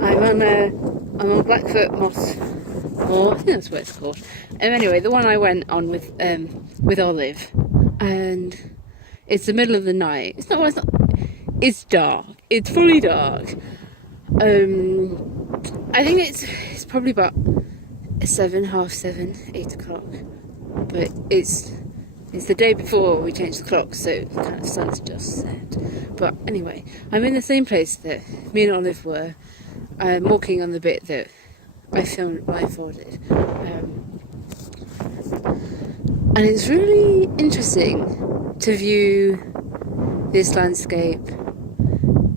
I'm on Blackfoot Moss Moor. I think that's what it's called. Anyway, the one I went on with Olive, and it's the middle of the night. It's not. It's not. It's dark. It's fully dark. I think it's probably about 7, half 7, 8 o'clock. But it's the day before we changed the clock, so the kind of sun's just set. But anyway, I'm in the same place that me and Olive were. I'm walking on the bit that I filmed blindfolded. And it's really interesting to view this landscape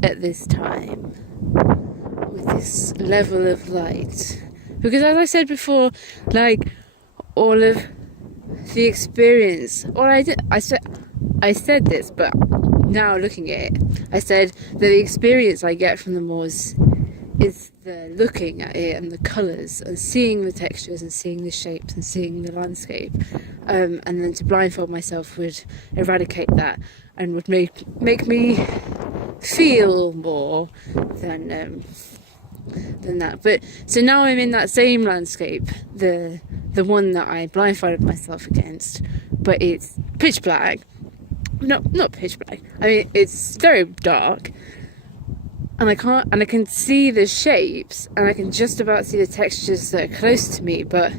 at this time with this level of light. Because as I said before, like, all of the experience, I said this, but now looking at it, I said that the experience I get from the moors is the looking at it and the colours and seeing the textures and seeing the shapes and seeing the landscape, and then to blindfold myself would eradicate that and would make me feel more than that. But so now I'm in that same landscape, the one that I blindfolded myself against, but it's pitch black. No, not pitch black. I mean, it's very dark. And I can see the shapes, and I can just about see the textures that are close to me, but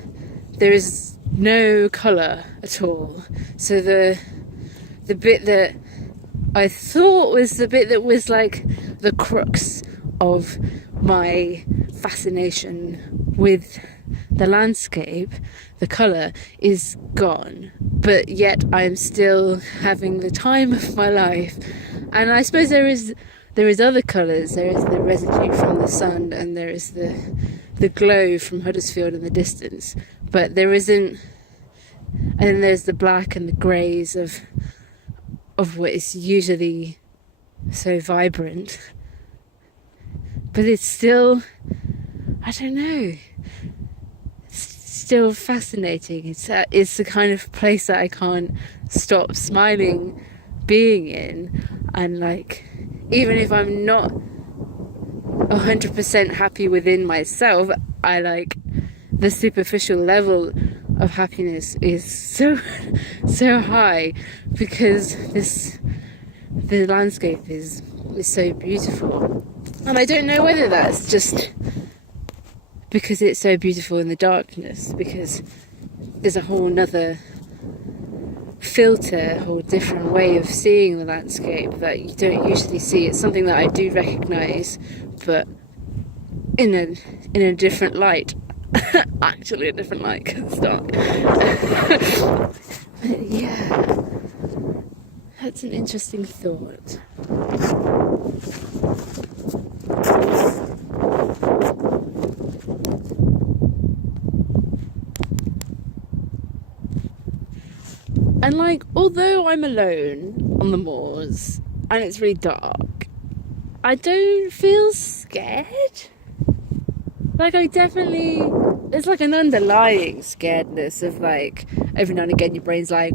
there is no colour at all. So the bit that I thought was the bit that was like the crux of my fascination with the landscape, the colour, is gone. But yet I'm still having the time of my life. And I suppose there is other colours. There is the residue from the sun, and there is the glow from Huddersfield in the distance. But there isn't, and then there's the black and the greys of what is usually so vibrant. But it's still, I don't know, it's still fascinating. It's the kind of place that I can't stop smiling being in, and like, even if I'm not 100% happy within myself, I like the superficial level of happiness is so high, because the landscape is so beautiful. And I don't know whether that's just because it's so beautiful in the darkness, because there's a whole nother filter, a whole different way of seeing the landscape that you don't usually see. It's something that I do recognise, but in a different light. Actually a different light, because it's dark. But yeah, that's an interesting thought. And like, although I'm alone on the moors and it's really dark, I don't feel scared. Like, there's like an underlying scaredness of like, every now and again your brain's like,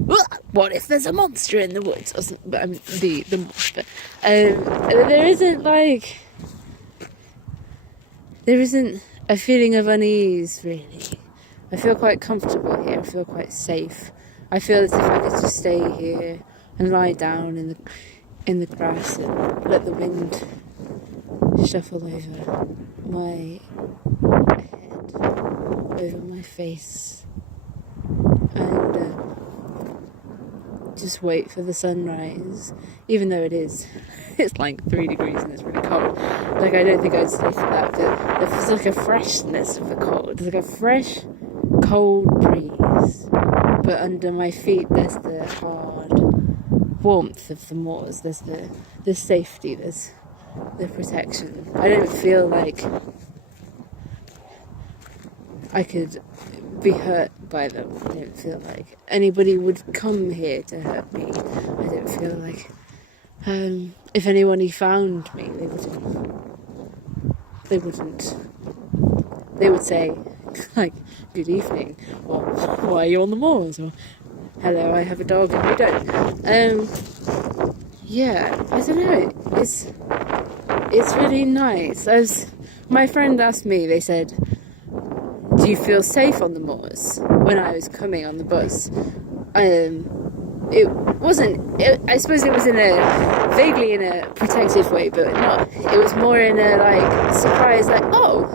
what if there's a monster in the woods? Or something. But I mean, the monster. There isn't a feeling of unease, really. I feel quite comfortable here. I feel quite safe. I feel as if I could just stay here and lie down in the grass and let the wind shuffle over my head, over my face, and just wait for the sunrise, even though it's like 3 degrees and it's really cold. Like, I don't think I'd stay for that, but there's like a freshness of the cold. There's like a fresh, cold breeze, but under my feet there's the hard warmth of the moors. There's the safety, there's the protection. I don't feel like I could be hurt by them. I don't feel like anybody would come here to hurt me. I don't feel like if anyone found me, they would say like, good evening, or why are you on the moors, or hello, I have a dog and you don't. Yeah, I don't know, it's really nice. my friend asked me, they said, do you feel safe on the moors? When I was coming on the bus. It wasn't, I suppose it was vaguely in a protective way, but not, it was more in a like surprise, like, oh,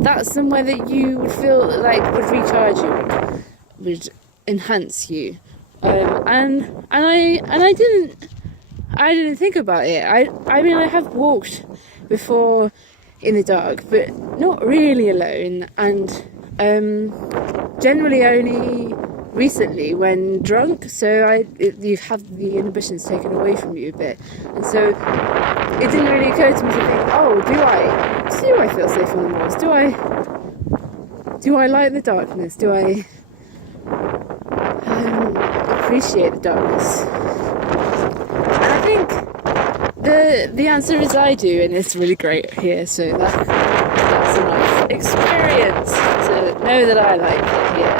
that's somewhere that you would feel like would recharge you, would enhance you. And I didn't think about it. I mean, I have walked before in the dark, but not really alone, and generally only recently when drunk, so you have the inhibitions taken away from you a bit, and so it didn't really occur to me to think, oh, do I feel safe on the moors? Do I like the darkness? Do I appreciate the darkness? And I think the answer is I do, and it's really great here, so that's enough experience to know that I like it here.